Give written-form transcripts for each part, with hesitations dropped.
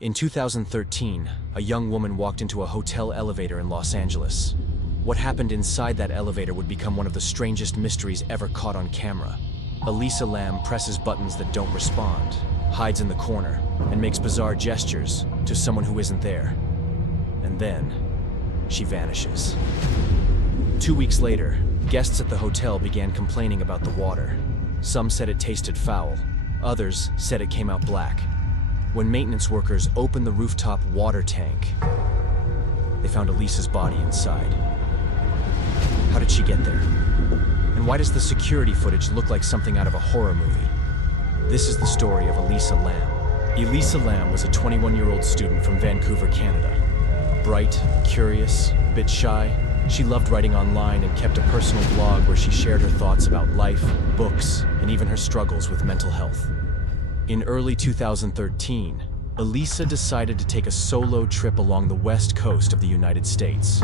In 2013, a young woman walked into a hotel elevator in Los Angeles. What happened inside that elevator would become one of the strangest mysteries ever caught on camera. Elisa Lam presses buttons that don't respond, hides in the corner, and makes bizarre gestures to someone who isn't there. And then, she vanishes. 2 weeks later, guests at the hotel began complaining about the water. Some said it tasted foul, others said it came out black. When maintenance workers opened the rooftop water tank, they found Elisa's body inside. How did she get there? And why does the security footage look like something out of a horror movie? This is the story of Elisa Lam. Elisa Lam was a 21-year-old student from Vancouver, Canada. Bright, curious, a bit shy, she loved writing online and kept a personal blog where she shared her thoughts about life, books, and even her struggles with mental health. In early 2013, Elisa decided to take a solo trip along the west coast of the United States.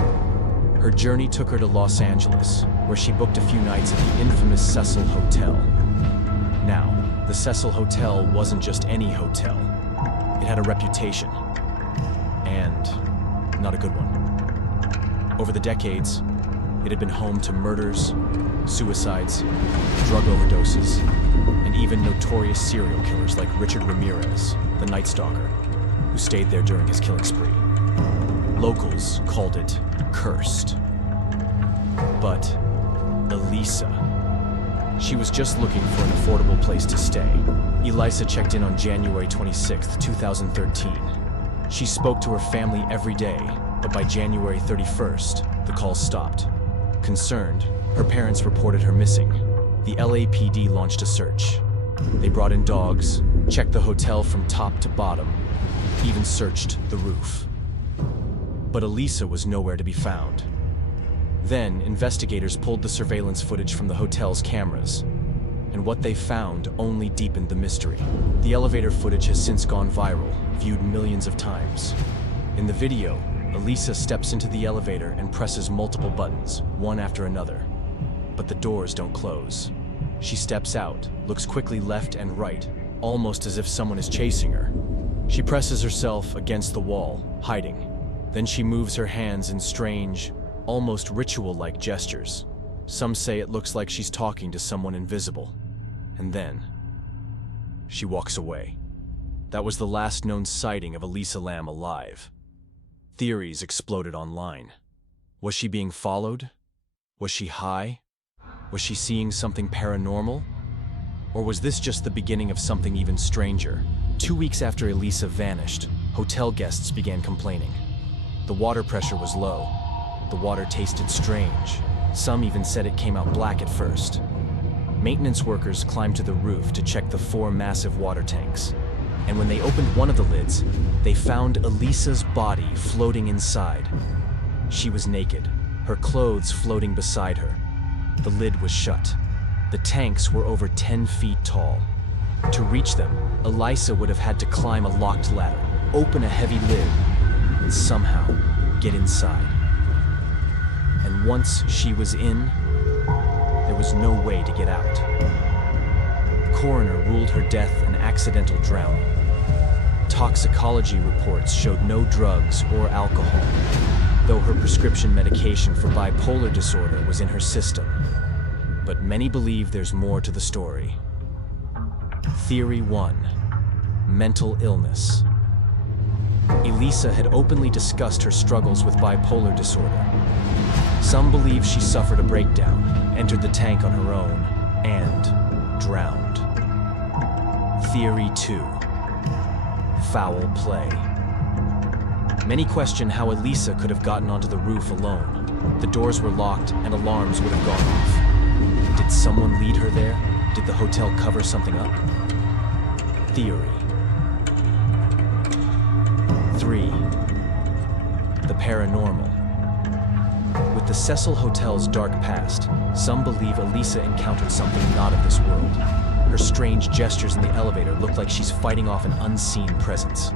Her journey took her to Los Angeles, where she booked a few nights at the infamous Cecil Hotel. Now, the Cecil Hotel wasn't just any hotel. It had a reputation, and not a good one. Over the decades, it had been home to murders, suicides, drug overdoses, and even notorious serial killers like Richard Ramirez, the Night Stalker, who stayed there during his killing spree. Locals called it cursed. But Elisa, she was just looking for an affordable place to stay. Elisa checked in on January 26, 2013. She spoke to her family every day, but by January 31st, the calls stopped. Concerned, her parents reported her missing. The LAPD launched a search. They brought in dogs, checked the hotel from top to bottom, even searched the roof. But Elisa was nowhere to be found. Then, investigators pulled the surveillance footage from the hotel's cameras, and what they found only deepened the mystery. The elevator footage has since gone viral, viewed millions of times. In the video, Elisa steps into the elevator and presses multiple buttons, one after another. But the doors don't close. She steps out, looks quickly left and right, almost as if someone is chasing her. She presses herself against the wall, hiding. Then she moves her hands in strange, almost ritual-like gestures. Some say it looks like she's talking to someone invisible. And then, she walks away. That was the last known sighting of Elisa Lam alive. Theories exploded online. Was she being followed? Was she high? Was she seeing something paranormal? Or was this just the beginning of something even stranger? 2 weeks after Elisa vanished, hotel guests began complaining. The water pressure was low. The water tasted strange. Some even said it came out black at first. Maintenance workers climbed to the roof to check the 4 massive water tanks. And when they opened one of the lids, they found Elisa's body floating inside. She was naked, her clothes floating beside her. The lid was shut. The tanks were over 10 feet tall. To reach them, Elisa would have had to climb a locked ladder, open a heavy lid, and somehow get inside. And once she was in, there was no way to get out. The coroner ruled her death an accidental drowning. Toxicology reports showed no drugs or alcohol, though her prescription medication for bipolar disorder was in her system. But many believe there's more to the story. Theory 1. Mental illness. Elisa had openly discussed her struggles with bipolar disorder. Some believe she suffered a breakdown, entered the tank on her own, and drowned. Theory 2. Foul play. Many question how Elisa could have gotten onto the roof alone. The doors were locked and alarms would have gone off. Did someone lead her there? Did the hotel cover something up? Theory 3. The paranormal. With the Cecil Hotel's dark past, some believe Elisa encountered something not of this world. Her strange gestures in the elevator look like she's fighting off an unseen presence.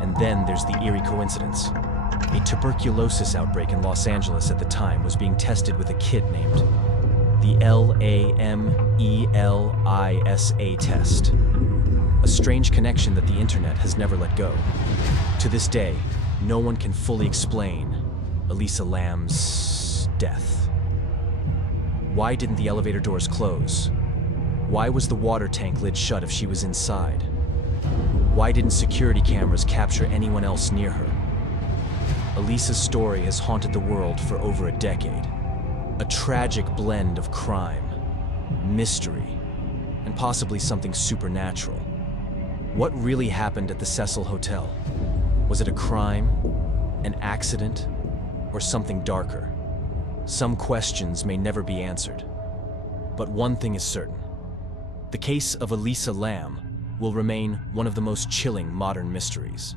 And then there's the eerie coincidence. A tuberculosis outbreak in Los Angeles at the time was being tested with a kit named the LAMELISA test. A strange connection that the internet has never let go. To this day, no one can fully explain Elisa Lam's death. Why didn't the elevator doors close? Why was the water tank lid shut if she was inside? Why didn't security cameras capture anyone else near her? Elisa's story has haunted the world for over a decade. A tragic blend of crime, mystery, and possibly something supernatural. What really happened at the Cecil Hotel? Was it a crime, an accident, or something darker? Some questions may never be answered. But one thing is certain. The case of Elisa Lam will remain one of the most chilling modern mysteries.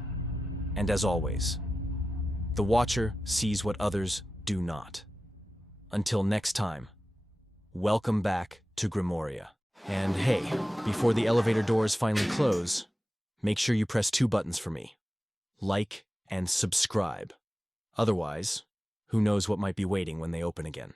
And as always, the watcher sees what others do not. Until next time, welcome back to Grimoria. And hey, before the elevator doors finally close, make sure you press 2 buttons for me. Like and subscribe. Otherwise, who knows what might be waiting when they open again.